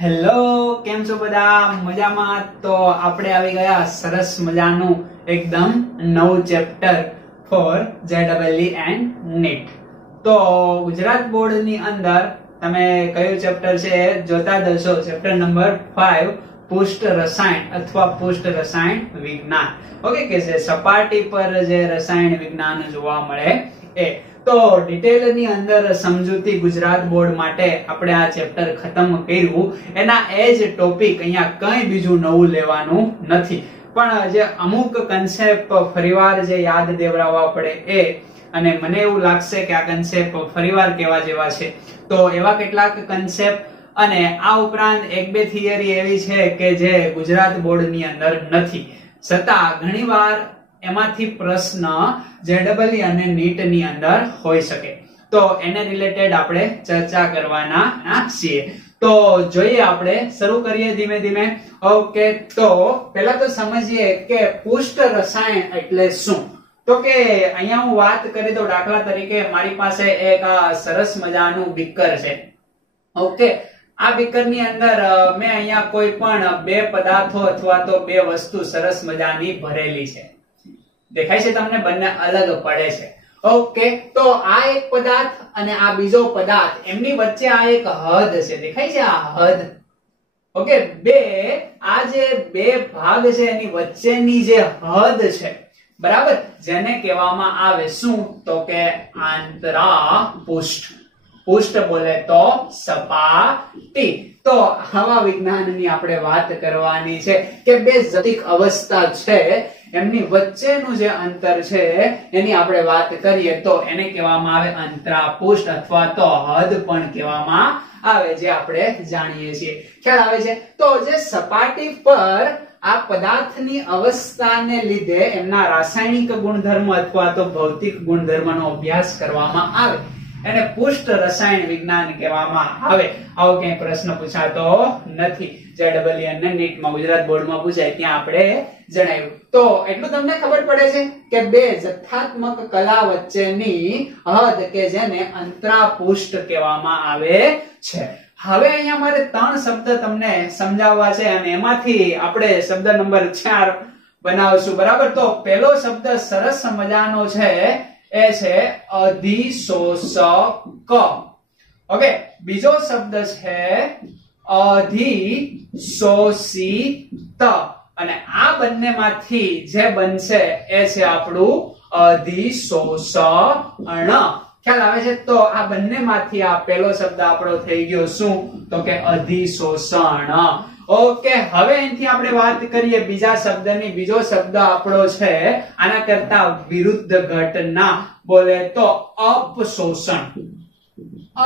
Hello, કેમ છો બધા? મજામાં? તો આપણે આવી ગયા સરસ મજાનું એકદમ નવું chapter for JEE and NEET. તો ગુજરાત બોર્ડ ની અંદર તમે કયું ચેપ્ટર છે જોતા દર્શો, ચેપ્ટર નંબર 5 પુષ્ટ રસાયણ અથવા પુષ્ટ રસાયણ વિજ્ઞાન. ઓકે, કે જે સપાટી પર જે રસાયણ વિજ્ઞાન જોવા મળે એ. તો ડિટેલ ની અંદર સમજૂતી ગુજરાત બોર્ડ માટે આપણે આ ચેપ્ટર ખતમ કર્યું. એના એ જ ટોપિક અહીંયા કંઈ બીજું નવું લેવાનું નથી, પણ જે અમુક કન્સેપ્ટ ફરીવાર જે યાદ દેવરાવવા પડે એ, અને મને એવું લાગશે કે આ કન્સેપ્ટ ફરીવાર કેવા જેવા છે. તો એવા કેટલાક કન્સેપ્ટ અને આ ઉપરાંત એક બે થિયરી એવી છે કે જે ગુજરાત બોર્ડ ની અંદર નથી, છતાં ઘણીવાર એમાંથી પ્રશ્ન JEE અને નીટ ની અંદર હોઈ શકે. તો એને રિલેટેડ આપણે ચર્ચા કરવાના છીએ. તો જોઈએ, આપણે શરૂ કરીએ ધીમે ધીમે. ઓકે, તો પહેલા તો સમજીએ કે પુષ્ટ રસાયણ એટલે શું. તો કે અહીંયા હું વાત કરી દઉં, દાખલા તરીકે મારી પાસે એક સરસ મજાનું બીકર છે. ઓકે, આ બીકર ની અંદર મેં અહીંયા કોઈ પણ બે પદાર્થો અથવા તો બે વસ્તુ સરસ મજાની ભરેલી છે. દેખાય છે તમને? બંને અલગ પડે છે. ઓકે, તો આ એક પદાર્થ અને આ બીજો પદાર્થ, એમની વચ્ચે આ એક હદ છે. દેખાય છે આ હદ? ઓકે, આ જે બે ભાગ છે એની વચ્ચેની જે હદ છે, બરાબર, જેને કહેવામાં આવે શું? તો કે આંતરપૃષ્ઠ. પૃષ્ઠ બોલે તો સપાટી. તો આવા વિજ્ઞાનની આપણે વાત કરવાની છે કે બે જટિક અવસ્થા છે એમની વચ્ચેનું જે અંતર છે એની આપણે વાત કરીએ તો એને કહેવામાં આવે અંતરાપૃષ્ઠ અથવા તો હદ પણ કહેવામાં આવે, જે આપણે જાણીએ છીએ. ખ્યાલ આવે છે? તો જે સપાટી પર આ પદાર્થની અવસ્થાને લીધે એમના રાસાયણિક ગુણધર્મ અથવા તો ભૌતિક ગુણધર્મનો અભ્યાસ કરવામાં આવે એને પુષ્ટ રસાયણ વિજ્ઞાન કહેવામાં આવે. આવો ક્યાંય પ્રશ્ન પૂછાતો નથી. JEE અને નીટમાં ગુજરાત બોર્ડમાં પૂછાય ત્યાં આપણે જણાવ્યું. તો એટલું તમને ખબર પડે છે કે બે જથ્થાત્મક કલા વચ્ચેની હદ કે જેને અંતરાપૃષ્ઠ કહેવામાં આવે છે. હવે અહીંયા મારે ત્રણ શબ્દ તમને સમજાવવા છે અને એમાંથી આપણે શબ્દ નંબર 4 બનાવશું, બરાબર. તો પહેલો શબ્દ સરસ મજાનો છે એ છે અધિશોષક. ઓકે, બીજો શબ્દ છે અધિશોષિત, અને આ બંનેમાંથી જે બનશે એ છે આપણું અધિશોષણ. ખ્યાલ આવે છે? તો આ બંનેમાંથી આ પહેલો શબ્દ આપણો થઈ ગયો શું? તો કે અધિશોષણ. ઓકે, હવે અહીંથી આપણે વાત કરીએ બીજા શબ્દની. બીજો શબ્દ આપણો છે આના કરતા વિરુદ્ધ ઘટના, બોલે તો અપશોષણ.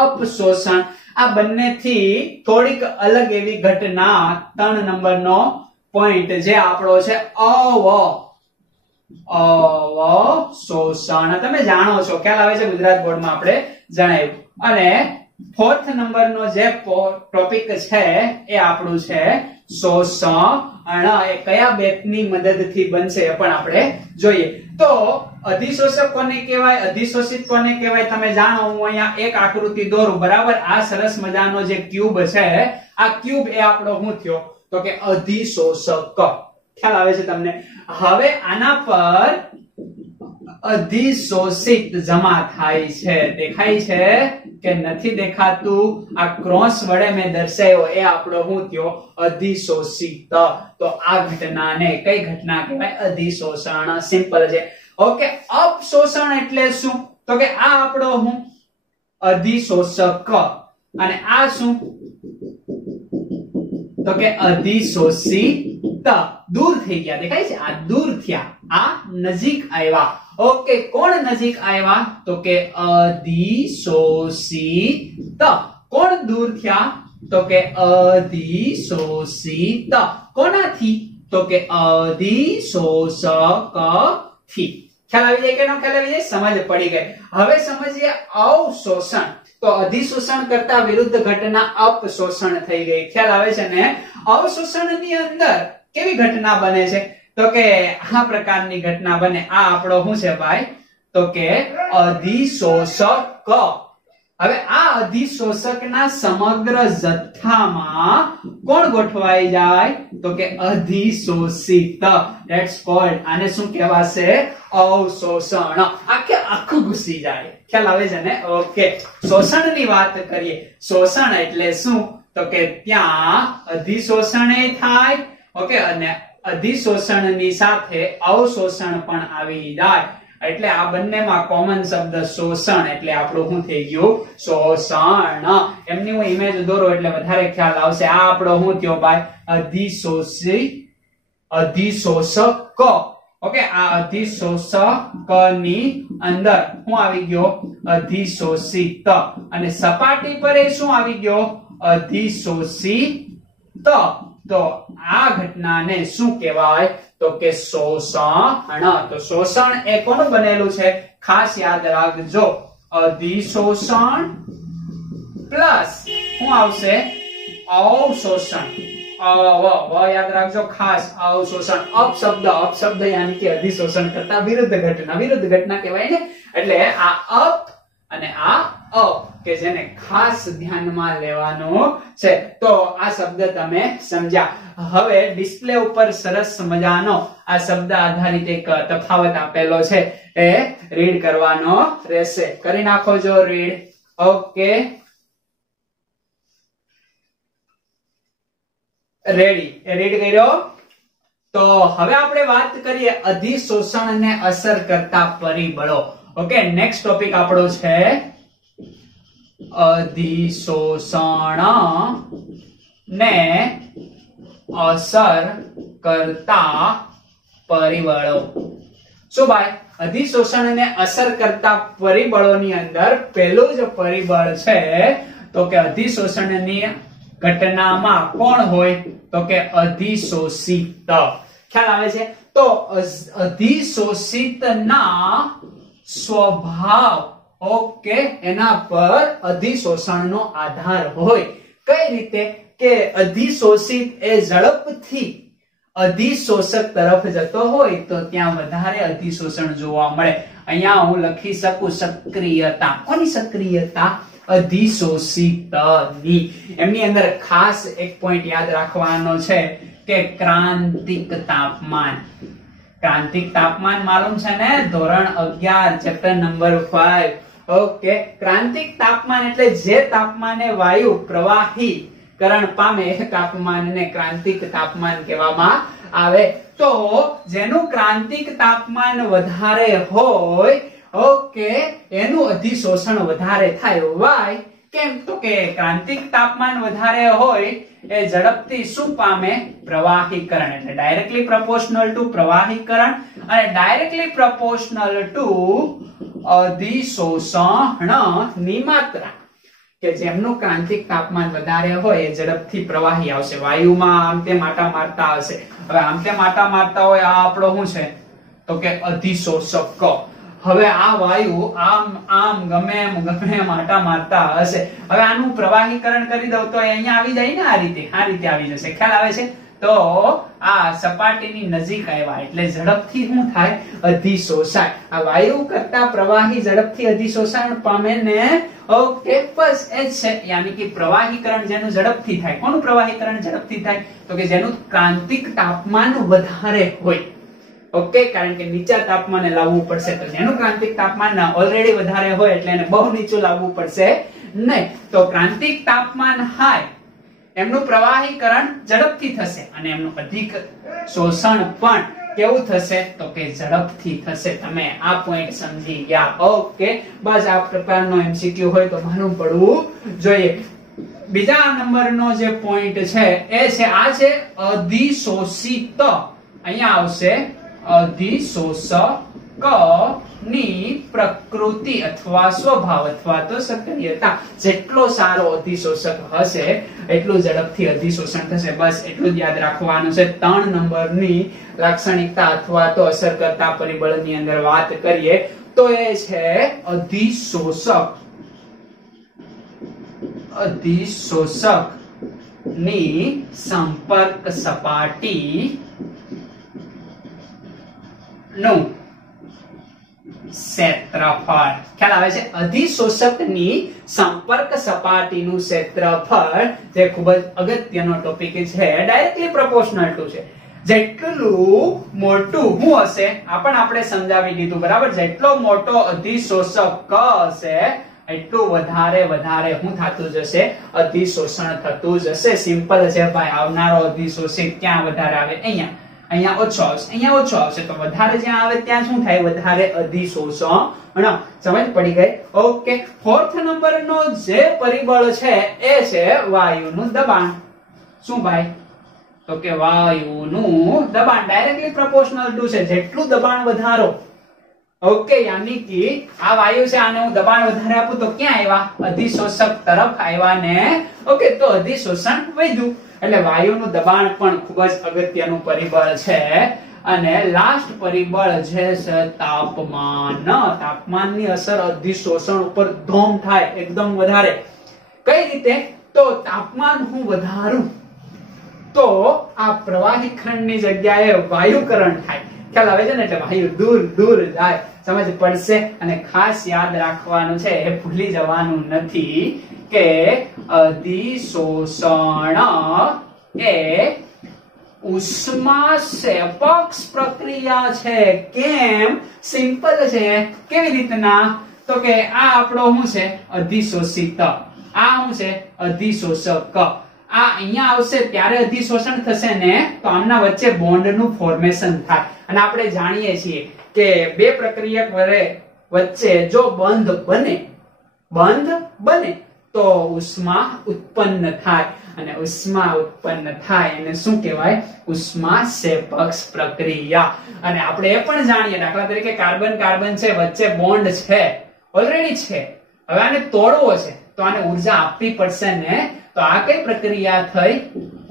અપશોષણ આ બંનેથી થોડીક અલગ એવી ઘટના, 3 નંબરનો પોઈન્ટ જે આપણો છે અવશોષણ. તમે જાણો છો, ખ્યાલ આવે છે? ગુજરાત બોર્ડમાં આપણે જણાવ્યું. અને 4th નંબરનો જે ટોપિક છે એ આપણું છે શોષણ. એ કયા બેની મદદથી બનશે એ પણ આપણે જોઈએ. તો અધિશોષક કોને કહેવાય, અધિશોષિત કોને કહેવાય તમે જાણો. હું અહીંયા એક આકૃતિ દોરું, બરાબર. આ સરસ મજાનો જે ક્યુબ છે, આ ક્યુબ એ આપણો શું થયો? તો કે અધિશોષક. ખ્યાલ આવે છે તમને? હવે આના પર અધિશોષિત જમા થાય છે. દેખાય છે કે નથી દેખાતું? આ ક્રોસ વડે મેં દર્શાવ્યો એ આપણો શું થયો? અધિશોષિત. તો આ ઘટનાને કઈ ઘટના કહેવાય? અધિશોષણ. સિમ્પલ છે. ઓકે, અપશોષણ એટલે શું? તો કે આ આપણો હું અધિશોષક અને આ શું? તો કે અધિશોષિત. દૂર થઈ ગયા. દેખાય છે? આ દૂર થયા, આ નજીક આવ્યા. ઓકે, કોણ નજીક આવ્યા? તો કે અધિશોષિત. કોણ દૂર થયા? તો કે અધિશોષિત. કોનાથી? તો કે અધિશોષક થી. ખ્યાલ આવી જાય કે ન ખ્યાલ આવી જાય? સમજ પડી ગઈ. હવે સમજીએ અવશોષણ. તો અધિશોષણ કરતા વિરુદ્ધ ઘટના અપશોષણ થઈ ગઈ. ખ્યાલ આવે છે ને? અવશોષણની અંદર કેવી ઘટના બને છે? તો કે આ પ્રકારની ઘટના બને. આ આપણો શું છે ભાઈ? તો કે અધિશોષક. હવે આ અધિશોષકના સમગ્ર જથ્થામાં કોણ ગોઠવાઈ જાય તો કે અધિશોષિત. That's cold. આને શું કહેવાશે? અવશોષણ. આખું ઘૂસી જાય. ખ્યાલ આવે છે ને? ઓકે. શોષણની વાત કરીએ. શોષણ એટલે શું તો કે ત્યાં અધિશોષણ થાય, ઓકે, અને અધિશોષણની સાથે અવશોષણ પણ આવી જાય. એટલે આ બંનેમાં કોમન શબ્દ શોષણ, એટલે આપણું શું થઈ ગયું? શોષણ. એમની હું ઇમેજ દોરો એટલે વધારે ખ્યાલ આવશે. આ આપણો શું થયો ભાઈ? અધિશોષક. ઓકે, આ અધિશોષક ની અંદર શું આવી ગયો? અધિશોષિત. અને સપાટી પર એ શું આવી ગયો? અધિશોષિત. તો આ ઘટનાને શું કહેવાય તો કે શોષણ. તો શોષણ એ કોનું બનેલું છે? ખાસ યાદ રાખજો, અધિશોષણ પ્લસ શું આવશે? અવશોષણ. યાદ રાખજો ખાસ, અવશોષણ. અપશબ્દ યાની કે અધિશોષણ કરતા વિરુદ્ધ ઘટના કહેવાય ને. એટલે આ અપ અને આ અ કે જેને ખાસ ધ્યાનમાં લેવાનું છે. તો આ શબ્દ તમે સમજ્યા. હવે ડિસ્પ્લે ઉપર સરસ મજાનો આ શબ્દ આધારિત એક તફાવત આપેલો છે, એ રીડ કરવાનો રહેશે. કરી નાખો જો રીડ. Okay, ready? રીડ કર્યો? તો હવે આપણે વાત કરીએ અધિશોષણને અસર કરતા પરિબળો. ઓકે, નેક્સ્ટ ટોપિક આપણો છે અધિશોષણ ને અસર કરતા પરિબળો. શું ભાઈ? અધિશોષણને અસર કરતા પરિબળોની અંદર પહેલું જ પરિબળ છે તો કે અધિશોષણની ઘટનામાં કોણ હોય તો કે અધિશોષિત. ખ્યાલ આવે છે? તો અધિશોષિતના સ્વભાવ, ઓકે, એના પર અધિશોષણનો આધાર હોય. કઈ રીતે? કે અધિશોષિત એ ઝડપથી અધિશોષક તરફ જતો હોય તો ત્યાં વધારે અધિશોષણ જોવા મળે. અહીંયા હું લખી શકું સક્રિયતા. કોની સક્રિયતા? અધિશોષિતની. એમની અંદર ખાસ એક પોઈન્ટ યાદ રાખવાનો છે કે ક્રાંતિક તાપમાન. ક્રાંતિક તાપમાન માલુમ છે ને? ધોરણ 11 ચેપ્ટર નંબર 5. ઓકે, ક્રાંતિક તાપમાન એટલે જે તાપમાને વાયુ પ્રવાહીકરણ પામે એ તાપમાનને ક્રાંતિક તાપમાન કહેવામાં આવે. તો જેનું ક્રાંતિક તાપમાન વધારે હોય, ઓકે, એનું અધિશોષણ વધારે થાય. વાય? કેમ? તો કે ક્રાંતિક તાપમાન વધારે હોય એ ઝડપથી શું પામે? પ્રવાહીકરણ. એટલે ડાયરેક્ટલી પ્રોપોર્શનલ ટુ પ્રવાહીકરણ અને ડાયરેક્ટલી પ્રોપોર્શનલ ટુ અધિશોષણ ની માત્રા. કે જેમનું ક્રાંતિક તાપમાન વધારે હોય એ ઝડપથી પ્રવાહી આવશે. વાયુમાં આમ તેમ આટા મારતા હશે. હવે આમ તેમ આટા મારતા હોય, આ આપણો શું છે તો કે અધિશોષક. હવે આ વાયુ આમ ગમે એમ આટા મારતા હશે. હવે આનું પ્રવાહીકરણ કરી દઉં તો અહીંયા આવી જાય ને. આ રીતે આવી જશે. ખ્યાલ આવે છે? તો આ સપાટીની નજીક આવ્યા એટલે ઝડપથી શું થાય? અધિશોષાય. આ વાયુ કરતા પ્રવાહી ઝડપથી અધિશોષણ પામે ને. ઓકે, બસ એ જ છે. યાની કે પ્રવાહીકરણ જેનું ઝડપથી થાય. કોનું પ્રવાહીકરણ ઝડપથી થાય? તો કે જેનું ક્રાંતિક તાપમાન વધારે હોય. ઓકે, કારણ કે નીચા તાપમાને લાવવું પડશે. તો જેનું ક્રાંતિક તાપમાન ઓલરેડી વધારે હોય એટલે એને બહુ નીચું લાવવું પડશે નહીં. તો ક્રાંતિક તાપમાન હાઈ, એમનું પ્રવાહીકરણ ઝડપથી થશે અને એમનું અધિક શોષણ પણ કેવું થશે તો કે ઝડપથી થશે. તમે આ પોઈન્ટ સમજી ગયા? ઓકે, બસ આ પ્રકારનો એમસીક્યુ હોય તો માલુમ પડવું જોઈએ. બીજા નંબરનો જે પોઈન્ટ છે એ છે આ છે અધિશોષિત. અહીંયા આવશે અધિશોષક ની પ્રકૃતિ અથવા સ્વભાવ અથવા તો સક્રિયતા. જેટલો સારો અધિશોષક હશે એટલું ઝડપથી અધિશોષણ થશે. બસ એટલું જ યાદ રાખવાનું છે. 3 નંબરની લાક્ષણિકતા અથવા તો અસર કરતા પરિબળની અંદર વાત કરીએ તો એ છે અધિશોષક ની સંપર્ક સપાટી નું ક્ષેત્રફળ. ખ્યાલ આવે છે? અધિશોષકની સંપર્ક સપાટીનું ક્ષેત્રફળ જે ખૂબ જ અગત્યનો ટોપિક છે, ડાયરેક્ટલી પ્રોપોર્શનલ ટુ છે. જેટલું મોટું શું હશે આ પણ આપણે સમજાવી દીધું, બરાબર? જેટલો મોટો અધિશોષક હશે એટલું વધારે શું થતું જશે? અધિશોષણ થતું જશે. સિમ્પલ છે ભાઈ. આવનારો અધિશોષિત ક્યાં વધારે આવે? અહીંયા ઓછો આવશે, અહીંયા ઓછો આવશે, તો વધારે જ્યાં આવે ત્યાં શું થાય? વધારે અધિશોષણ. સમજ પડી ગઈ? ઓકે. 4th નંબરનો જે પરિબળ છે એ છે વાયુનું દબાણ. શું ભાઈ? તો કે વાયુનું દબાણ ડાયરેક્ટલી પ્રોપોર્શનલ ટુ છે. જેટલું દબાણ વધારો, ઓકે, યાની કે આ વાયુ છે, આને હું દબાણ વધારે આપું તો ક્યાં આવ્યા? અધિશોષક તરફ આવ્યા ને. ઓકે, તો અધિશોષણ વધ્યું. એટલે વાયુનું દબાણ પણ ખૂબ જ અગત્યનું પરિબળ છે. અને લાસ્ટ પરિબળ જે છે તાપમાન. તાપમાનની અસર અધિશોષણ ઉપર ધોમ થાય, એકદમ વધારે. કઈ રીતે? તો તાપમાન હું વધારું તો આ પ્રવાહીકરણની જગ્યાએ વાયુકરણ થાય. ખ્યાલ આવે છે ને? એટલે વાયુ દૂર જાય. સમજ પડશે? અને ખાસ યાદ રાખવાનું છે, એ ભૂલી જવાનું નથી કે અધિશોષણ એ ઉષ્માક્ષેપક પ્રક્રિયા છે. કેમ? સિમ્પલ છે. કેવી રીતના? તો કે આ આપણો શું છે? અધિશોષિત. આ શું છે? અધિશોષક. આ અહીંયા આવશે ત્યારે અધિશોષણ થશે ને, તો આમના વચ્ચે બોન્ડનું ફોર્મેશન થાય. અને આપણે જાણીએ છીએ કે બે પ્રક્રિયક વચ્ચે જો બંધ બને તો ઉષ્મા ઉત્પન્ન થાય. અને ઉષ્મા ઉત્પન્ન થાય એને શું કહેવાય? ઉષ્માક્ષેપક પ્રક્રિયા. અને આપણે એ પણ જાણીએ, દાખલા તરીકે કાર્બન છે, વચ્ચે બોન્ડ છે, ઓલરેડી છે, હવે આને તોડવો છે તો આને ઉર્જા આપવી પડશે ને. તો આ કઈ પ્રક્રિયા થઈ?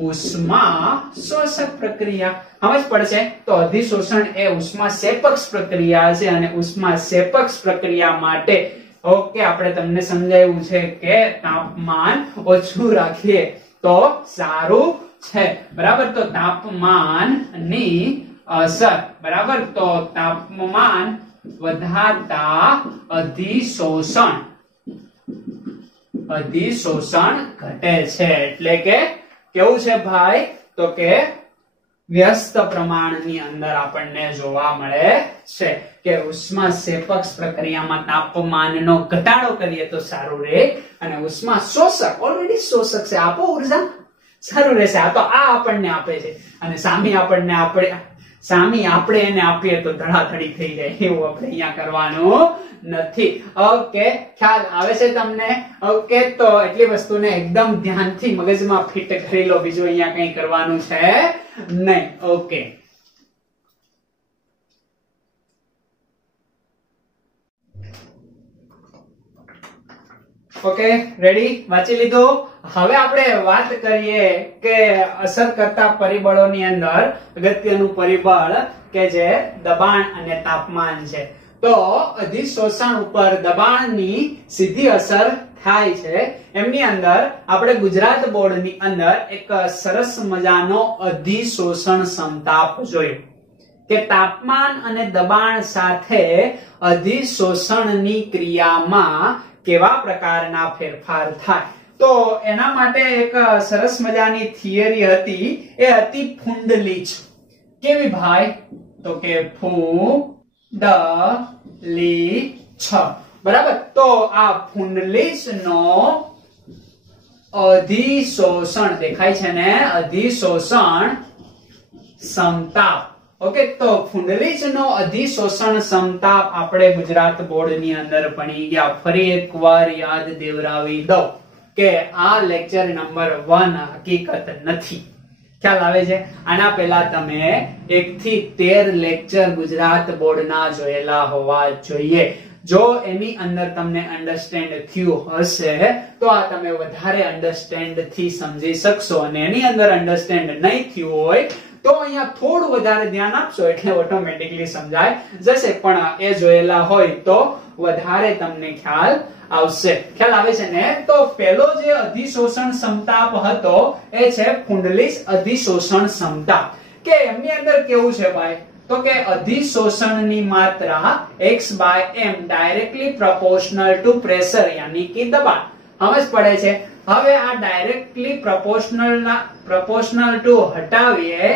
ઉષ્માશોષક પ્રક્રિયા. સમજ પડશે? તો અધિશોષણ એ ઉષ્માક્ષેપક પ્રક્રિયા છે. અને ઉષ્માક્ષેપક પ્રક્રિયા માટે ઓકે આપણે તમને સમજાવ્યું છે કે તાપમાન ઓછું રાખીએ તો સારું છે, બરાબર? તો તાપમાનની અસર, બરાબર? તો તાપમાન વધારતા અધિશોષણ ઘટે છે. એટલે કે કેવું છે ભાઈ? તો કે વ્યસ્ત પ્રમાણની અંદર આપણને જોવા મળે છે કે ઉષ્માક્ષેપક પ્રક્રિયામાં તાપમાનનો ઘટાડો કરીએ તો સારું રહે. અને ઉષ્માશોષક ઓલરેડી શોષક છે, આપો ઉર્જા, સારું રહેશે. આ તો આ આપણને આપે છે. અને સામી આપણે એને આપીએ તો ધડાધડી થઈ જાય. એવું આપણે અહીંયા કરવાનું નથી. ઓકે, ખ્યાલ આવે છે તમને? ઓકે, તો એટલી વસ્તુને એકદમ ધ્યાનથી મગજમાં ફિટ કરી લો. બીજું અહીંયા કંઈ કરવાનું છે નહીં. Okay, okay, ready? વાંચી લીધું? હવે આપણે વાત કરીએ કે અસર કરતા પરિબળોની અંદર અગત્યનું પરિબળ કે જે દબાણ અને તાપમાન છે. તો અધિશોષણ ઉપર દબાણની સીધી અસર થાય છે. એમની અંદર આપણે ગુજરાત બોર્ડની અંદર એક સરસ મજાનો અધિશોષણ સમતાપ જોયો કે તાપમાન અને દબાણ સાથે અધિશોષણની ક્રિયામાં કેવા પ્રકારના ફેરફાર થાય. તો એના માટે એક સરસ મજાની થિયરી હતી, એ હતી ફુંડલીચ. કેવી ભાઈ? તો કે ફુંડલીચ, બરાબર? તો આ ફુંડલીચનો અધિશોષણ દેખાય છે ને, અધિશોષણ સમતાપ. ઓકે, તો ફુંડલીચનો અધિશોષણ સમતાપ આપણે ગુજરાત બોર્ડની અંદર ભણી ગયા. ફરી એકવાર યાદ દેવરાવી દઉં કે આ લેક્ચર નંબર 1 હકીકત નથી. ખ્યાલ આવે છે? આના પહેલા તમે 1 થી 13 લેક્ચર ગુજરાત બોર્ડના જોયેલા હોવા જોઈએ. જો એની અંદર તમને અન્ડરસ્ટેન્ડ થયું હશે તો આ તમે વધારે અન્ડરસ્ટેન્ડ થી સમજી શકશો. અને એની અંદર અન્ડરસ્ટેન્ડ નહીં થયું હોય તો અહીંયા થોડું વધારે ધ્યાન આપશો એટલે ઓટોમેટિકલી સમજાય જશે. પણ એ જોયેલા હોય તો વધારે તમને ખ્યાલ આવશે. ખ્યાલ આવે છે ને? તો પહેલો જે અધિશોષણ સમતાપ હતો એ છે ફુંડલીચ અધિશોષણ સમતાપ. કે એમની અંદર કેવું છે ભાઈ? તો કે અધિશોષણની માત્રા x/m directly proportional to pressure યાની કે દબાણ. સમજ પડે છે? હવે આ ડાયરેક્ટલી પ્રોપોર્શનલ ટુ હટાવીએ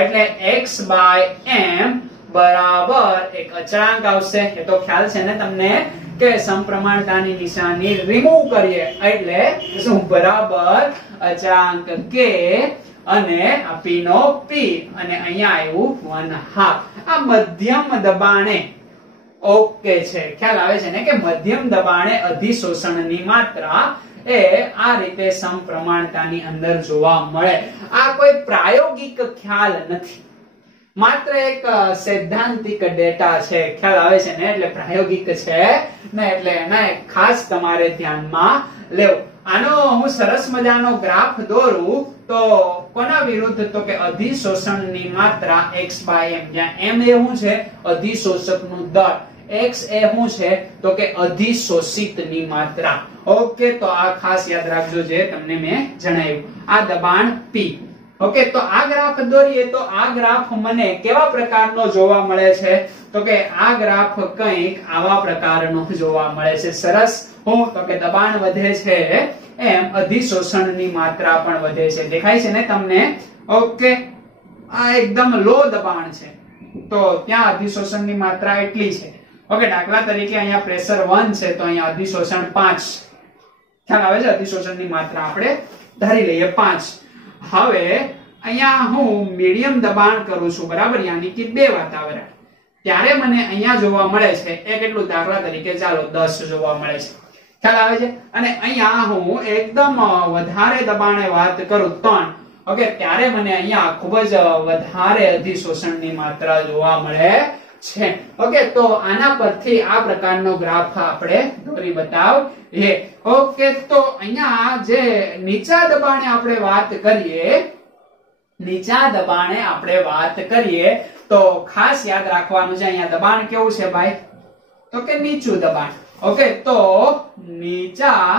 એટલે x/m બરાબર એક અચળાંક આવશે. એ તો ખ્યાલ છે ને તમને કે સમપ્રમાણતાની નિશાની રિમૂવ કરીએ એટલે શું બરાબર અચળાંક k અને આ p નો p અને અહીંયા આવ્યું 1/2. આ મધ્યમ દબાણે ઓકે છે. ખ્યાલ આવે છે ને કે મધ્યમ દબાણે અધિશોષણની માત્રા એ આ રીતે સમપ્રમાણતાની અંદર જોવા મળે. આ કોઈ પ્રાયોગિક ખ્યાલ નથી, માત્ર એક સૈદ્ધાંતિક ડેટા છે. ખ્યાલ આવે છે ને? એટલે પ્રાયોગિક છે ને એટલે એને ખાસ તમારે ધ્યાનમાં લેવો. આનો હું સરસ મજાનો ગ્રાફ દોરું તો કોના વિરુદ્ધ? તો કે અધિશોષણની માત્રા x/m, જ્યાં m એ શું છે? અધિશોષકનું દળ, x એ શું છે? તો કે અધિશોષિતની માત્રા. ઓકે, તો આ ખાસ યાદ રાખજો જે તમને મેં જણાવ્યું. આ દબાણ p. ઓકે, તો આ ગ્રાફ દોરીએ તો આ ગ્રાફ મને કેવા પ્રકારનો જોવા મળે છે? તો કે આ ગ્રાફ કંઈક આવા પ્રકારનો જોવા મળે છે. સરસ. હું તો કે દબાણ વધે છે એમ અધિશોષણની માત્રા પણ વધે છે. દેખાય છે ને તમને? ઓકે, આ એકદમ લો દબાણ છે તો ત્યાં અધિશોષણની માત્રા એટલી છે. ઓકે, દાખલા તરીકે અહીંયા પ્રેશર 1 છે તો અહીંયા અધિશોષણ 5. ખ્યાલ આવે છે? અધિશોષણની માત્રા આપણે ધારી લઈએ 5. હવે અહીંયા હું મીડિયમ દબાણ કરું છું, બરાબર, યાની કે 2 વાતાવરણ, ત્યારે મને અહીંયા જોવા મળે છે એ કેટલું? દાખલા તરીકે ચાલો 10 જોવા મળે છે. ખ્યાલ આવે છે? અને અહીંયા હું એકદમ વધારે દબાણે વાત કરું 3. ઓકે, ત્યારે મને અહીંયા ખૂબ જ વધારે અધિશોષણની માત્રા જોવા મળે છે. ઓકે, તો આના પરથી આ પ્રકારનો ગ્રાફ આપણે દોરી બતાવીએ. ઓકે, તો અહીંયા જે નીચા દબાણે આપણે વાત કરીએ તો ખાસ યાદ રાખવાનું છે અહીંયા દબાણ કેવું છે ભાઈ? તો કે નીચું દબાણ. ઓકે, તો નીચા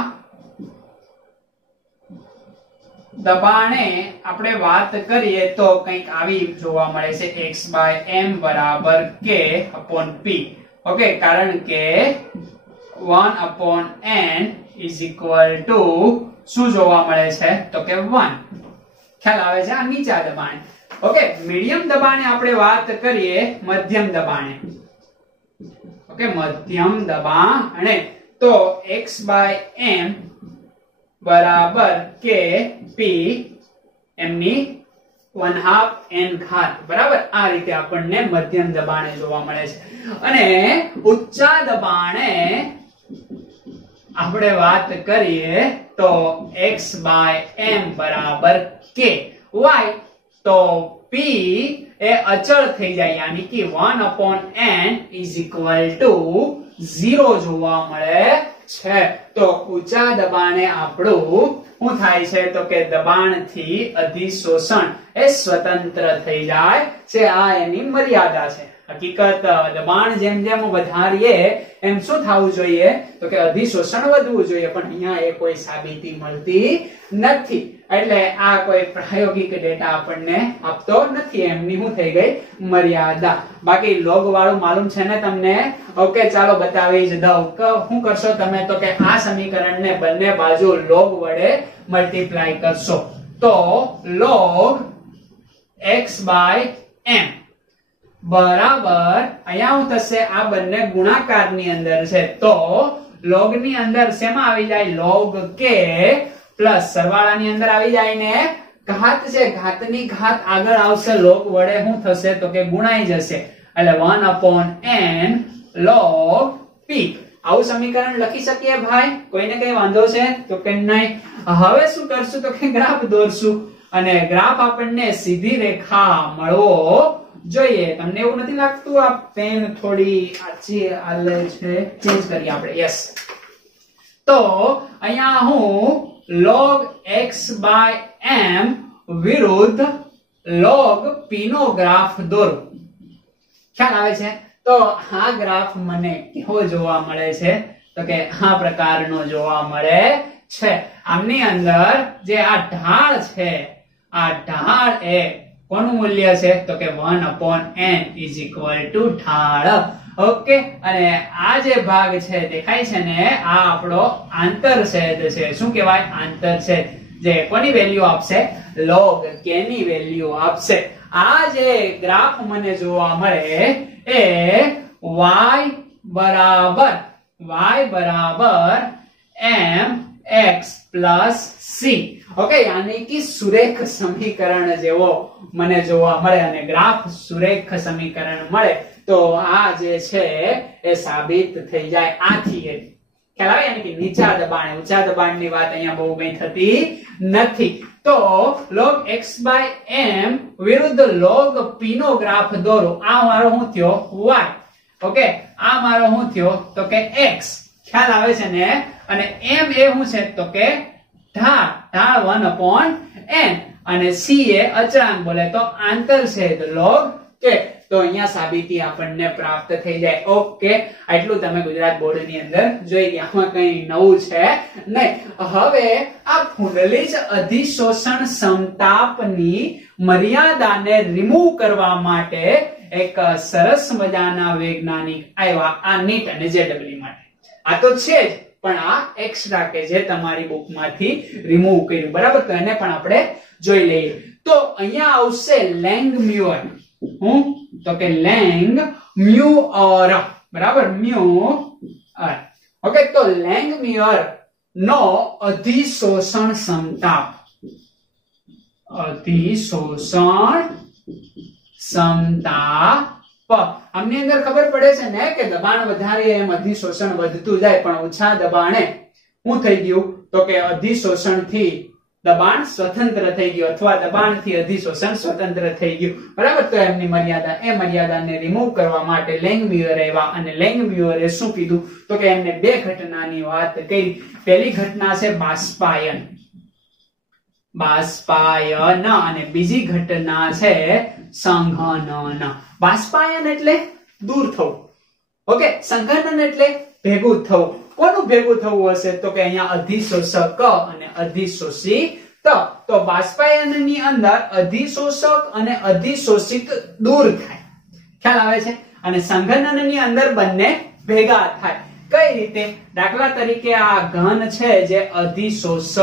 દબાણે આપણે વાત કરીએ તો કંઈક આવી જોવા મળે છે x/m બરાબર k/p. ઓકે, કારણ કે 1/n is equal to શું જોવા મળે છે? તો કે 1. ખ્યાલ આવે છે? આ નીચા દબાણે. ઓકે, મીડિયમ દબાણે આપણે વાત કરીએ મધ્યમ દબાણે. ઓકે, મધ્યમ દબાણે તો x/m બરાબર k/p એમની 1/2 n ઘાત. બરાબર, આ રીતે આપણને મધ્યમ દબાણે જોવા મળે છે. અને ઊંચા દબાણે આપણે વાત કરીએ તો x/m બરાબર k. y તો p એ અચળ થઈ જાય યાની કે 1/n is equal to 0 જોવા મળે છે. તો ઊંચા દબાણે આપણું શું થાય છે? તો કે દબાણથી અધિશોષણ એ સ્વતંત્ર થઈ જાય છે. આ એની મર્યાદા છે. હકીકત દબાણ જેમ જેમ વધારીએ એમ શું થવું જોઈએ? તો કે અધિશોષણ વધવું જોઈએ, પણ અહીંયા એ કોઈ સાબિતી મળતી નથી. એટલે આ કોઈ પ્રાયોગિક ડેટા આપણને આપતો નથી. એમની શું થઈ ગઈ? મર્યાદા. બાકી લોગ વાળું માલુમ છે ને તમને? ઓકે, ચાલો બતાવી જ દઉં. શું કરશો તમે? તો કે આ સમીકરણને બંને બાજુ લોગ વડે મલ્ટીપ્લાય કરશો તો log x/m બરાબર અહીંયા શું થશે? આ બંને ગુણાકારની અંદર છે તો log ની અંદર શેમાં આવી જાય? log k પ્લસ સરવાળાની અંદર આવી જાય ને ઘાત છે, ઘાતની ઘાત આગળ આવશે, log વડે શું થશે? તો કે ગુણાઈ જશે એટલે 1/n log p. આવું સમીકરણ લખી શકીએ ભાઈ? કોઈને કઈ વાંધો છે? તો કે નહીં. હવે શું કરશું? તો કે ગ્રાફ દોરશું અને ગ્રાફ આપણને સીધી રેખા મળવો જોઈએ. તમને એવું નથી લાગતું? આ પેન થોડી આછી આલે છે, ચેન્જ કરીએ આપણે. યસ. તો અહીંયા હું log x/m વિરુદ્ધ log p નો ગ્રાફ દોરું. ખ્યાલ આવે છે? તો આ ગ્રાફ મને કેવો જોવા મળે છે? તો કે આ પ્રકારનો જોવા મળે છે. આમની અંદર જે આ ઢાળ છે, આ ઢાળ એ કોનું મૂલ્ય છે તો કે 1/n ઇઝ ઇક્વલ ટુ ઢાળ. ઓકે, અને આ જે ભાગ છે દેખાય છે ને, આ આપણો આંતરછેદ છે. શું કહેવાય? આંતરછેદ. જે કોની વેલ્યુ આપશે? log k ની વેલ્યુ આપશે. આ જે ગ્રાફ મને જોવા મળે એ y બરાબર mx plus c. ઓકે, યાની કે સુરેખ સમીકરણ જેવો મને જોવા મળે અને ગ્રાફ સુરેખ સમીકરણ મળે તો આ જે છે એ સાબિત થઈ જાય આથી. ખ્યાલ આવે? યાની કે નીચા દબાણે ઊંચા દબાણની વાત અહીંયા બહુ કઈ થતી નથી. તો log x by m વિરુદ્ધ log p નો ગ્રાફ દોરો. આ મારો શું થયો? y. ઓકે, આ મારો શું થયો તો કે x. ખ્યાલ આવે છે ને? અને m એ શું છે તો કે ઢાળ. 1/n અને c એ અચળાંક બોલે તો આંતરછેદ log k. તો અહીંયા સાબિતી આપણને પ્રાપ્ત થઈ જાય. ઓકે, આટલું તમે ગુજરાત બોર્ડ ની અંદર જોઈ ગયા. આમાં કઈ નવું છે નહીં. હવે આ ફુંડલીજ અધિશોષણ સમતાપની મર્યાદાને રિમૂવ કરવા માટે એક સરસ મજાના વૈજ્ઞાનિક આવ્યા આ નીટ અને જેડબલ્યુ માટે. આ તો છે જ, પણ આ એક્સ્ટ્રા કે જે તમારી બુકમાંથી રિમૂવ કર્યું. બરાબર, તો એને પણ આપણે જોઈ લઈએ. તો અહીંયા આવશે લેંગમ્યુઅર. હું તો કે લેંગમ્યુઅર. બરાબર, મ્યુઅર. ઓકે, તો લેંગમ્યુઅર નો અધિશોષણ સમતાપ. અધિશોષણ સમતાપ. આમની અંદર ખબર પડે છે ને કે દબાણ વધારે એમ અધિશોષણ વધતું જાય, પણ ઓછા દબાણે શું થઈ ગયું તો કે અધિશોષણ થી દબાણ સ્વતંત્ર થઈ ગયું અથવા દબાણથી અધિશોષણ સ્વતંત્ર થઈ ગયું. બરાબર, તો એમની મર્યાદા એ મર્યાદાને રિમૂવ કરવા માટે લેંગમ્યુઅર આવ્યા અને લેંગમ્યુઅરે શું કીધું તો કે એમને બે ઘટનાની વાત કરી. પહેલી ઘટના છે બાષ્પાયન અને બીજી ઘટના છે સંઘનન. બાષ્પાયન એટલે દૂર થવું. ઓકે, સંઘનન એટલે ભેગું થવું. કોનું ભેગું થવું હશે તો કે અહીંયા અધિશોષક અને અધિશોષિત. તો બાષ્પાયનની અંદર અધિશોષક અને અધિશોષિત દૂર થાય. ખ્યાલ આવે છે? અને સંઘનનની અંદર બંને ભેગા થાય. કઈ રીતે? દાખલા તરીકે આ ઘન છે જે અધિશોષક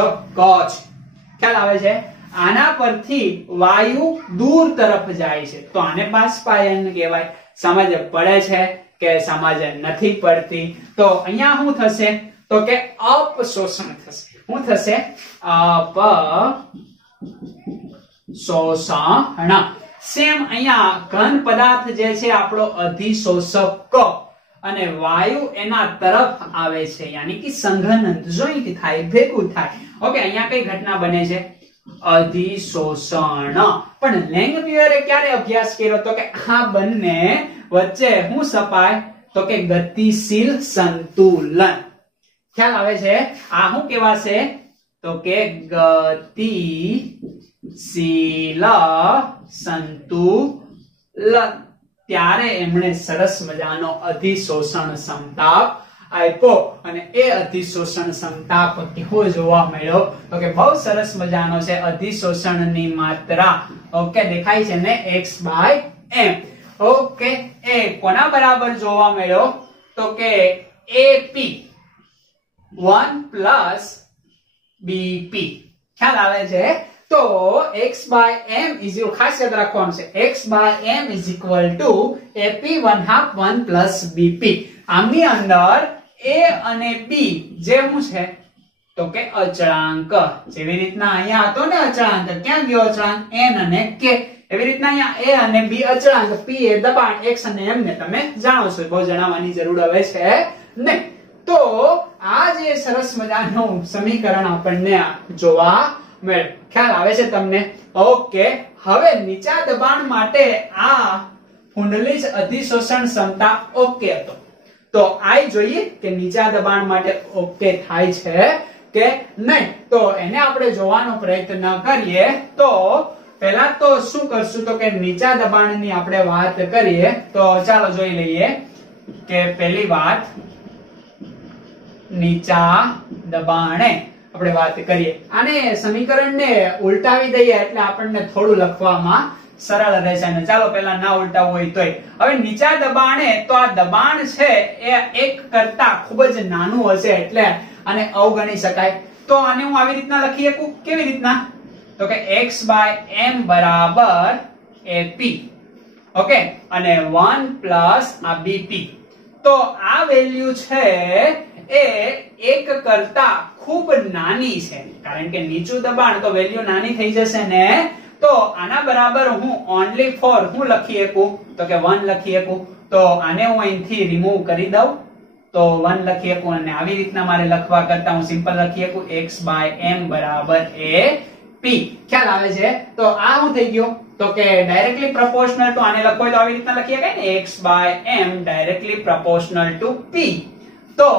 છે. ખ્યાલ આવે છે? આના પરથી વાયુ દૂર તરફ જાય છે તો આને બાષ્પાયન કહેવાય. સમજ પડે છે કે સમજ નથી પડતી? તો અહીંયા શું થશે તો કે અપશોષણ થશે. શું થશે? અપશોષણ. સેમ અહીંયા ઘન પદાર્થ જે છે આપણો અધિશોષક અને વાયુ એના તરફ આવે છે, યાની કે સંઘનન જોઈન્ટ થાય, ભેગું થાય. ઓકે, અહીંયા કઈ ઘટના બને છે? અધિશોષણ. પણ લેંગમ્યુઅરે ક્યારે અભ્યાસ કર્યો તો કે આ બંને વચ્ચે શું સપાય તો કે ગતિશીલ સંતુલન. ખ્યાલ આવે છે? આ શું કહેવાશે તો કે ગતિશીલ સંતુલન. ત્યારે એમણે સરસ મજાનો અધિશોષણ સમતાપ આપ્યો અને એ અધિશોષણ સમતાપ કેવો જોવા મળ્યો તો કે બહુ સરસ મજાનો છે. અધિશોષણની માત્રા ઓકે દેખાય છે ને x/m. ઓકે, એ કોના બરાબર જોવા મળ્યો તો કે AP 1 + BP. ખ્યાલ આવે છે? તો x/m ઇઝ ખાસ યાદ રાખવાનું છે x/m is equal to AP 1/2 1 + BP. આમની અંદર a અને b જે શું છે તો કે અચળાંક. જેવી રીતના અહીંયા હતો ને અચળાંક, ક્યાં ગયો અચળાંક? n અને k. એવી રીતના અહીંયા a અને b અચળાંક, p એ દબાણ, x અને m ને તમે જાણો છો, બહુ જણાવવાની જરૂર હવે છે નહીં. તો આ જે સરસ મજાનું સમીકરણ આપણને જોવા મળે. ખ્યાલ આવે છે તમને? ઓકે, હવે નીચા દબાણ માટે આ ફુંડલીજ અધિશોષણ ક્ષમતા ઓકે હતો. તો આઈ જોઈએ કે નીચા દબાણ માટે ઓકે થાય છે કે નહીં. તો એને આપણે જોવાનો પ્રયત્ન કરીએ. તો પહેલા તો શું કરશું તો કે નીચા દબાણની આપણે વાત કરીએ. તો ચાલો જોઈ લઈએ કે પહેલી વાત નીચા દબાણે આપણે વાત કરીએ. આને સમીકરણને ઉલટાવી દઈએ એટલે આપણને થોડું લખવામાં સરળ રહેશે ને ચાલો પેલા ના ઉલટાવું હોય તોય હવે નીચા દબાણે તો આ દબાણ છે એ 1 કરતા ખૂબ જ નાનું હશે એટલે આને અવગણી શકાય તો આને હું આવી રીતના લખી શકું કેવી રીતના તો કે x/m બરાબર ap ઓકે અને 1 પ્લસ આ bp તો આ વેલ્યુ છે એ 1 કરતા ખૂબ નાની છે કારણ કે નીચું દબાણ તો વેલ્યુ નાની થઈ જશે ને તો આના બરાબર હું ઓન્લી ફોર હું લખી શકું તો કે 1 લખી શકું તો આને હું અહીંથી રિમૂવ કરી દઉં તો 1 લખી શકું અને આવી રીતના મારે લખવા કરતા હું સિમ્પલ લખી શકું x/m બરાબર ap ખ્યાલ આવે છે તો આ હું થઈ ગયો તો કે ડાયરેક્ટલી પ્રોપોર્શનલ ટુ આને લખો તો આવી રીતના લખી શકાય ને x/m directly proportional two p તો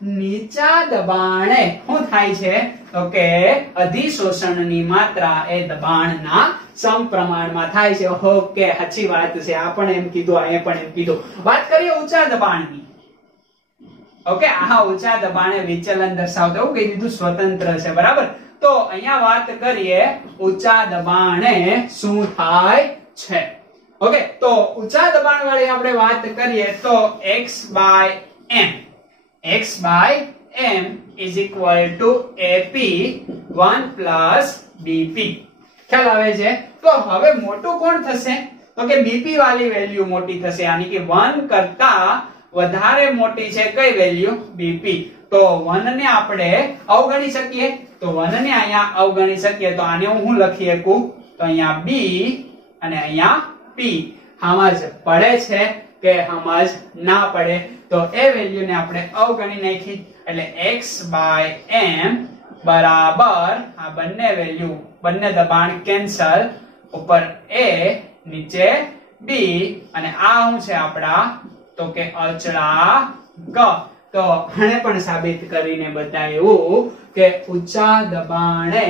નીચા દબાણે શું થાય છે તો કે અધિશોષણની માત્રા એ દબાણના સમપ્રમાણમાં થાય છે ઓકે સાચી વાત છે આ પણ એમ કીધું આ પણ એમ કીધું વાત કરીએ ઊંચા દબાણની ઓકે આ ઊંચા દબાણે વિચલન દર્શાવતો એવું કહી દીધું સ્વતંત્ર છે બરાબર તો અહીંયા વાત કરીએ ઊંચા દબાણે શું થાય છે ઓકે તો ઊંચા દબાણ વાળી આપણે વાત કરીએ તો x/m x/m is equal to ap 1 plus bp ખ્યાલ આવે છે તો હવે મોટું કોણ થશે તો કે bp વાળી વેલ્યુ મોટી થશે યાની કે 1 કરતા વધારે મોટી છે કઈ વેલ્યુ bp તો 1 ને આપણે અવગણી શકીએ તો 1 ને અહીંયા અવગણી શકીએ તો આને હું લખી શકું તો અહીંયા b અને અહીંયા p સમજ પડે છે કે સમજ ના પડે તો એ વેલ્યુ ને આપણે અવગણી નાખી એટલે x/m બરાબર આ બંને વેલ્યુ બંને દબાણ કેન્સલ ઉપર a નીચે b અને આ શું છે આપડા તો કે અચળાંક તો આને પણ સાબિત કરીને બતાવ્યું કે ઊંચા દબાણે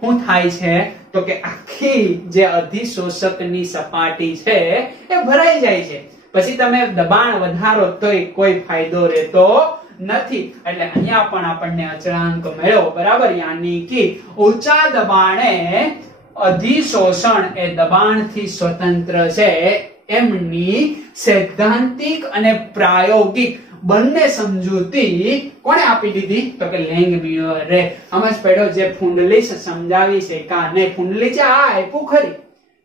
શું થાય છે તો કે આખી જે અધિશોષકની સપાટી છે એ ભરાઈ જાય છે પછી તમે દબાણ વધારો તોય કોઈ ફાયદો રહેતો નથી એટલે અહીંયા પણ આપણને અચળાંક મળ્યો બરાબર યાની કે ઊંચા દબાણે અધિશોષણ એ દબાણથી સ્વતંત્ર છે એમની સૈદ્ધાંતિક અને પ્રાયોગિક બંને સમજૂતી કોણે આપી દીધી તો કે લેંગમ્યુરે સમજ પડ્યો જે ફુંડલી સમજાવી છે કા નહીં ફુંડલી છે આ આપ્યું ખરી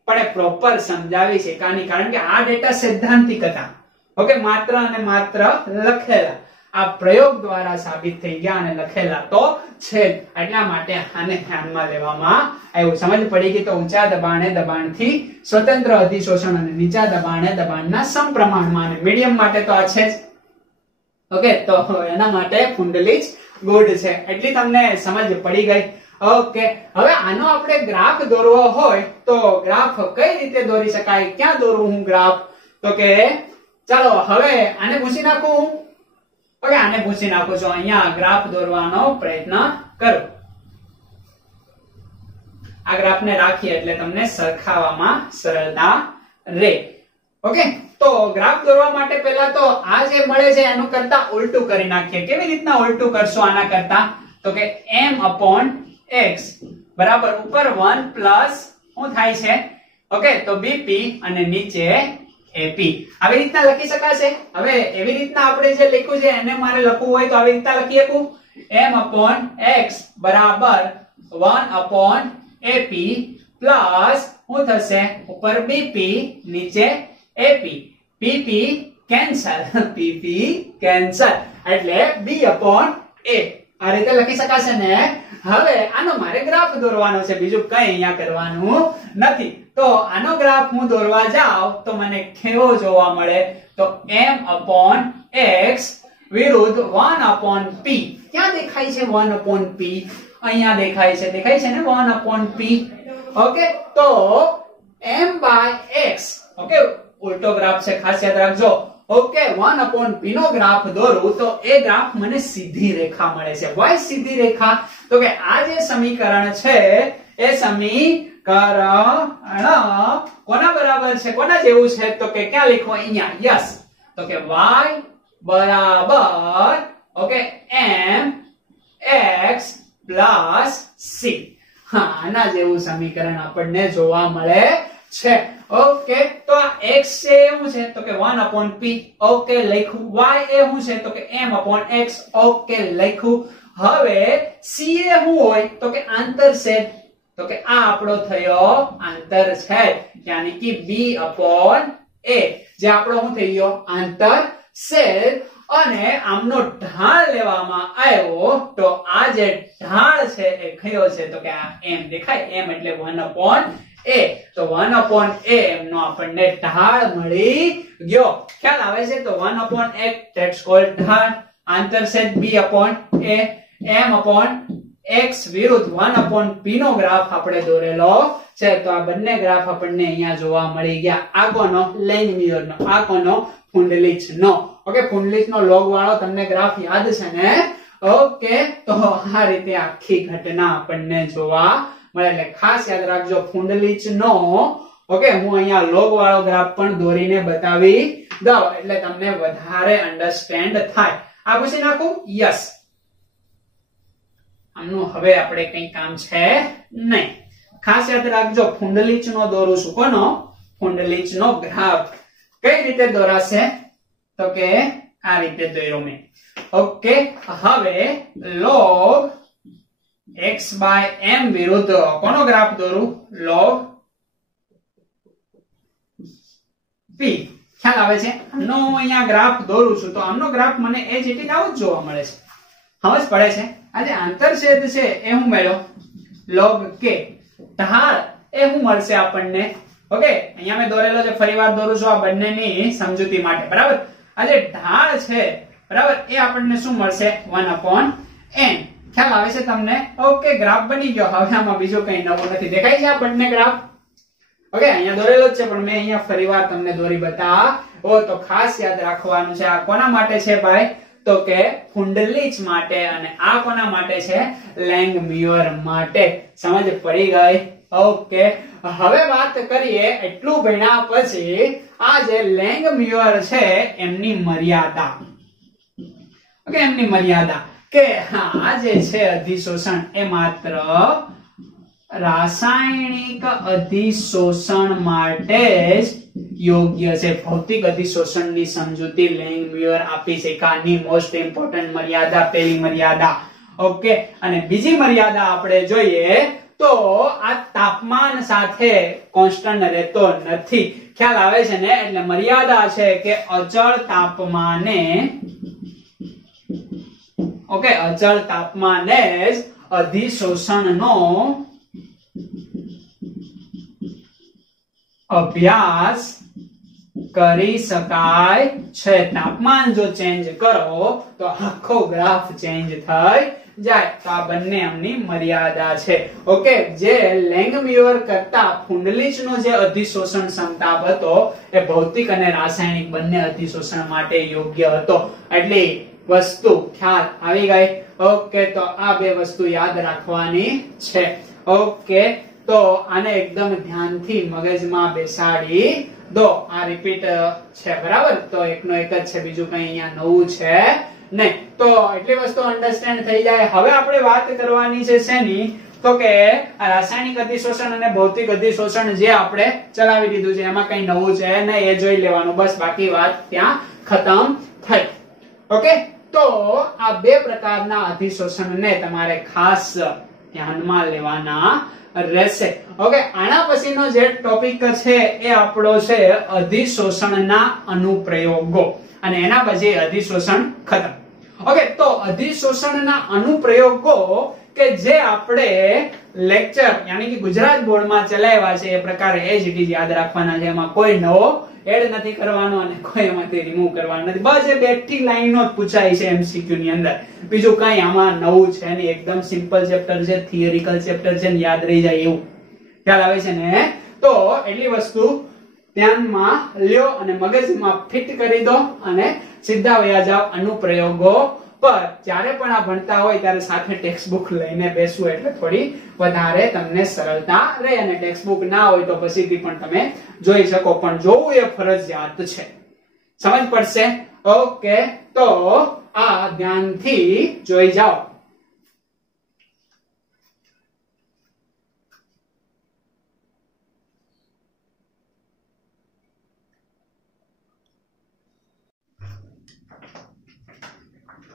પણ એ પ્રોપર સમજાવી છે કાની કારણ કે આ ડેટા સૈદ્ધાંતિક હતા ઓકે માત્ર અને માત્ર લખેલા આ પ્રયોગ દ્વારા સાબિત થઈ ગયા અને લખેલા તો છે એટલા માટે આને ધ્યાનમાં લેવામાં આવ્યું સમજ પડી ગઈ તો ઊંચા દબાણે દબાણથી સ્વતંત્ર અધિશોષણ અને નીચા દબાણે દબાણના સમપ્રમાણમાં અને મીડિયમ માટે તો આ છે જ ઓકે તો એના માટે ફુંડલી જ ગુડ છે એટલી તમને સમજ પડી ગઈ ઓકે હવે આનો આપણે ગ્રાફ દોરવો હોય તો ગ્રાફ કઈ રીતે દોરી શકાય ક્યાં દોરવું હું ગ્રાફ તો કે ચાલો હવે આને પૂછી નાખું ઓકે આને પૂછી નાખું છું અહીંયા ગ્રાફ દોરવાનો પ્રયત્ન કરો આ ગ્રાફને રાખીએ એટલે તમને સરખાવવામાં સરળતા રહે ઓકે તો ગ્રાફ દોરવા માટે પહેલા તો આ જે મળે છે એનું કરતા ઉલટું કરી નાખીએ કેવી રીતના ઉલટું કરશો આના કરતા તો કે m/x બરાબર ઉપર 1 પ્લસ શું થાય છે ઓકે તો bp અને નીચે ap આવી રીતના લખી શકાશે હવે એવી રીતના આપણે જે લખ્યું છે એને મારે લખવું હોય તો આવી રીતના લખી શકું m/x બરાબર 1/ap પ્લસ શું થશે ઉપર bp નીચે ap pp cancel pp cancel એટલે b/a આ રીતે લખી શકાશે ને હવે આનો મારે ગ્રાફ દોરવાનો છે બીજું કઈ અહીંયા કરવાનું નથી તો આનો ગ્રાફ હું દોરવા જાઉં તો મને કેવો જોવા મળે તો m/x વિરુદ્ધ 1/p ક્યાં દેખાય છે 1/p અહીંયા દેખાય છે ને 1/p ઓકે તો m/x ઓકે ઉલટો ગ્રાફ છે ખાસ યાદ રાખજો ઓકે 1/p નો ગ્રાફ દોરું તો એ ગ્રાફ મને સીધી રેખા મળે છે વાય સીધી રેખા તો કે આ જે સમીકરણ છે એ સમીકરણ કોના બરાબર છે કોના જેવું છે તો કે ક્યાં લખો અહીંયા યસ તો કે y બરાબર ઓકે mx પ્લસ c હા આના જેવું સમીકરણ આપણને જોવા મળે છે. ઓકે, તો આ x છે એવું છે તો કે 1/p. ઓકે, લખ્યું. y એ શું છે તો કે m/x. ઓકે, લખ્યું. હવે c એ શું હોય તો કે આંતરછેદ, તો કે આ આપણો થયો આંતરછેદ, યાની કે b/a, જે આપણો શું થઈ ગયો આંતરછેદ. અને આમનો ઢાળ લેવામાં આવ્યો તો આ જે ઢાળ છે એ કયો છે તો કે આ m દેખાય, m એટલે 1/a. તો 1/a નો આપણને ઢાળ મળી ગયો. ખ્યાલ આવે છે? તો 1/x ધેટ્સ કોલ્ડ ઢાળ, આંતરછેદ b/a, m/x વિરુદ્ધ 1/p નો ગ્રાફ આપણે દોરેલો છે. તો આ બંને ગ્રાફ આપણને અહીંયા જોવા મળી ગયા. આ કોનો? લેંગમ્યુર નો. આ કોનો? ફુંડલીચ નો. ઓકે, ફુંડલીચ નો લોગ વાળો તમને ગ્રાફ યાદ છે ને? ઓકે, તો આ રીતે આખી ઘટના આપણને જોવા મળે. એટલે ખાસ યાદ રાખજો ફુંડલીચ નો. ઓકે, હું અહીંયા લોગ વાળો ગ્રાફ પણ દોરીને બતાવી દઉં એટલે તમને વધારે અન્ડરસ્ટેન્ડ થાય. આ પૂછી નાખું? યસ. આમનું હવે આપણે કઈ કામ છે નહીં. ખાસ યાદ રાખજો ફુંડલીચ નો દોરું છું. કોનો? ફુંડલીચ નો ગ્રાફ. કઈ રીતે દોરાશે તો કે આ રીતે દોર્યો મેં. ઓકે, હવે log x/m વિરુદ્ધ કોનો ગ્રાફ દોરું? log p. ખ્યાલ આવે છે? આનો અહીંયા ગ્રાફ દોરું છું તો આમનો ગ્રાફ મને એ જ આવો જ જોવા મળે છે. સમજ પડે છે? આ જે આંતરછેદ છે એ હું મેળવ્યો log k. ઢાળ એ હું મળશે આપણને. ઓકે, અહીંયા મેં દોરેલો છે, ફરીવાર દોરું છું આ બંનેની સમજૂતી માટે. બરાબર? આ જે ઢાળ છે બરાબર એ આપણને શું મળશે? 1/n. ખ્યાલ આવે છે તમને? ઓકે, ગ્રાફ બની ગયો. હવે આમાં બીજું કઈ નવું નથી. દેખાય છે આ બંને ગ્રાફ? ઓકે, અહીંયા દોરેલો જ છે પણ મેં અહીંયા ફરીવાર તમને દોરી બતાવો. તો ખાસ યાદ રાખવાનું છે આ કોના માટે છે ભાઈ? તો કે ફુંડલીચ માટે. અને આ કોના માટે છે? લેંગમ્યુર માટે. સમજ પડી ગઈ? ઓકે, હવે વાત કરીએ એટલું ભણ્યા પછી આ જે લેંગમ્યુર છે એમની મર્યાદા. ઓકે, એમની મર્યાદા કે આ જે છે અધિશોષણ એ માત્ર રાસાયણિક અધિશોષણ માટે જ યોગ્ય છે. ભૌતિક અધિશોષણની સમજૂતી લેંગમ્યુર આપી છે. કાની મોસ્ટ ઇમ્પોર્ટન્ટ મર્યાદા, પહેલી મર્યાદા. ઓકે, અને બીજી મર્યાદા આપણે જોઈએ તો આ તાપમાન સાથે કોન્સ્ટન્ટ રહેતો નથી. ખ્યાલ આવે છે ને? એટલે મર્યાદા છે કે અચળ તાપમાને, ઓકે, અચળ તાપમાને જ અધિશોષણનો અભ્યાસ કરી શકાય છે. તાપમાન જો ચેન્જ કરો તો આખો ગ્રાફ ચેન્જ થઈ જાય. તો આ બંને એમની મર્યાદા છે. ઓકે, જે લેંગમ્યુર કરતા ફુંડલીચનો જે અધિશોષણ ક્ષમતા હતો એ ભૌતિક અને રાસાયણિક બંને અધિશોષણ માટે યોગ્ય હતો. એટલે વસ્તુ ખ્યાલ આવી ગઈ? ઓકે, તો આ બે વસ્તુ યાદ રાખવાની છે. ઓકે, તો આને એકદમ ધ્યાનથી મગજમાં બેસાડી દો. આ રિપીટ છે બરાબર? તો એકનો એક જ છે, બીજું કઈ અહીંયા નવું છે નહીં. તો એટલી વસ્તુ અન્ડરસ્ટેન્ડ થઈ જાય. હવે આપણે વાત કરવાની છે શેની? તો કે રાસાયણિક અધિશોષણ અને ભૌતિક અધિશોષણ જે આપણે ચલાવી દીધું છે એમાં કઈ નવું છે નહીં, એ જોઈ લેવાનું. બસ, બાકી વાત ત્યાં ખતમ થઈ. ઓકે, તો આ બે પ્રકારના અધિશોષણને તમારે ખાસ ધ્યાનમાં લેવાના રહેશે. ઓકે, આના પછીનો જે ટોપિક છે એ આપણો છે અધિશોષણના અનુપ્રયોગો. અને એના પછી અધિશોષણ ખતમ. ઓકે, તો અધિશોષણના અનુપ્રયોગો કે જે આપણે લેક્ચર યાની કે ગુજરાત બોર્ડમાં ચલાવ્યા છે એ પ્રકારે એ જ યાદ રાખવાના છે. એમાં કોઈ નવો એડ નથી કરવાનો અને કોઈ એમાંથી રિમૂવ કરવાનો નથી. બસ એ બેઠી લાઈનો જ પૂછાય છે એમસીક્યુ ની અંદર. બીજું કઈ આમાં નવું છે નહીં. એકદમ સિમ્પલ ચેપ્ટર છે, થિયરિકલ ચેપ્ટર છે, યાદ રહી જાય એવું. ખ્યાલ આવે છે ને? તો એટલી વસ્તુ ધ્યાનમાં લ્યો અને મગજમાં ફિટ કરી દો અને સીધા વયા જાવ અનુપ્રયોગો પર. જ્યારે પણ આ ભણતા હોય ત્યારે સાથે ટેક્સ્ટ બુક લઈને બેસવું એટલે થોડી વધારે તમને સરળતા રહે. અને ટેક્સ્ટ બુક ના હોય તો પછીથી પણ તમે જોઈ શકો, પણ જોવું એ ફરજિયાત છે. સમજ પડશે? ઓકે, તો આ ધ્યાનથી જોઈ જાઓ.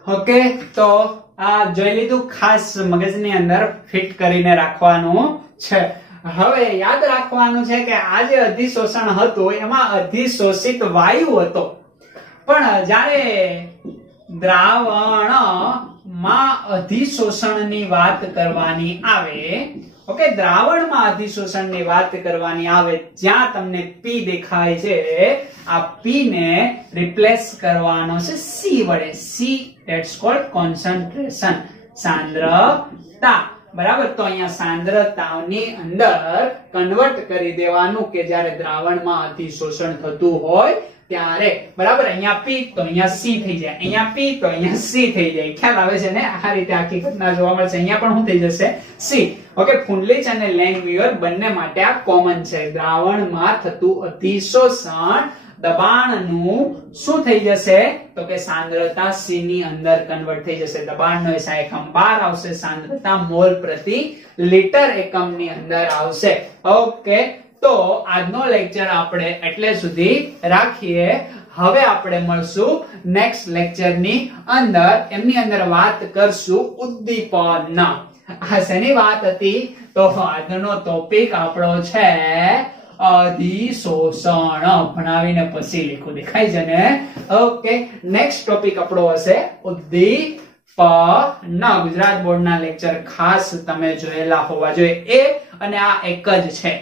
ઓકે, તો આ જોઈ લીધું, ખાસ મગજની અંદર ફિટ કરીને રાખવાનું છે. હવે યાદ રાખવાનું છે કે આ જે અધિશોષણ હતું એમાં અધિશોષિત વાયુ હતો, પણ જ્યારે દ્રાવણમાં અધિશોષણની વાત કરવાની આવે, ઓકે, દ્રાવણમાં અધિશોષણની વાત કરવાની આવે, જ્યાં તમને P દેખાય છે, આ P ને રિપ્લેસ કરવાનો છે C વડે. C that's called concentration, સાંદ્રતા. બરાબર, તો અહીંયા સાંદ્રતાની અંદર કન્વર્ટ કરી દેવાનું કે જ્યારે દ્રાવણમાં અધિશોષણ થતું હોય ત્યારે. બરાબર, અહીંયા P તો અહીંયા C થઈ જાય, અહીંયા P તો અહીંયા C થઈ જાય. ખ્યાલ આવે છે ને? આ રીતે આખી ઘટના જોવા મળશે. અહીંયા પણ શું થઈ જશે? C. ઓકે, ફુન્ડલીચ અને લેંગમ્યુઅર બંને માટે આ કોમન છે. દ્રાવણમાં થતું અધિશોષણ દબાણનું શું થઈ જશે? તો કે સાંદ્રતા C ની અંદર કન્વર્ટ થઈ જશે. દબાણનો SI એકમ બહાર આવશે, સાંદ્રતા મોલ પ્રતિ લિટર એકમની અંદર આવશે. ઓકે, તો આજનો લેક્ચર આપણે એટલે સુધી રાખીએ. હવે આપણે મળશું નેક્સ્ટ લેક્ચરની અંદર. એમની અંદર વાત કરશું ઉદ્દીપન. આ શેની વાત હતી? તો આજનો ટોપિક આપણો છે અધિશોષણ. ભણાવીને પછી લીખું, દેખાય છે ને? ઓકે, નેક્સ્ટ ટોપિક આપણો હશે ઉદ્દીપન. ગુજરાત બોર્ડના લેક્ચર ખાસ તમે જોયેલા હોવા જોઈએ. એ અને આ એક જ છે,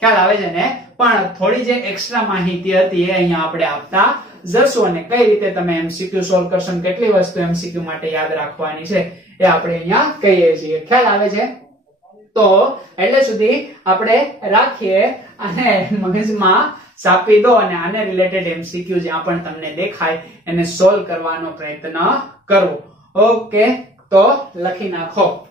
ખ્યાલ આવે છે ને? પણ થોડી જે એક્સ્ટ્રા માહિતી હતી એ અહીંયા આપણે આપતા જશું, અને કઈ રીતે તમે MCQ સોલ્વ કરશો, કેટલી વસ્તુ MCQ માટે યાદ રાખવાની છે એ આપણે અહીંયા કહીએ છીએ. ખ્યાલ આવે છે? તો એટલે સુધી આપણે રાખીએ અને મગજમાં છાપી દો, અને આને રિલેટેડ MCQ જ્યાં પણ તમને દેખાય એને સોલ્વ કરવાનો પ્રયત્ન કરો. ઓકે, તો લખી નાખો.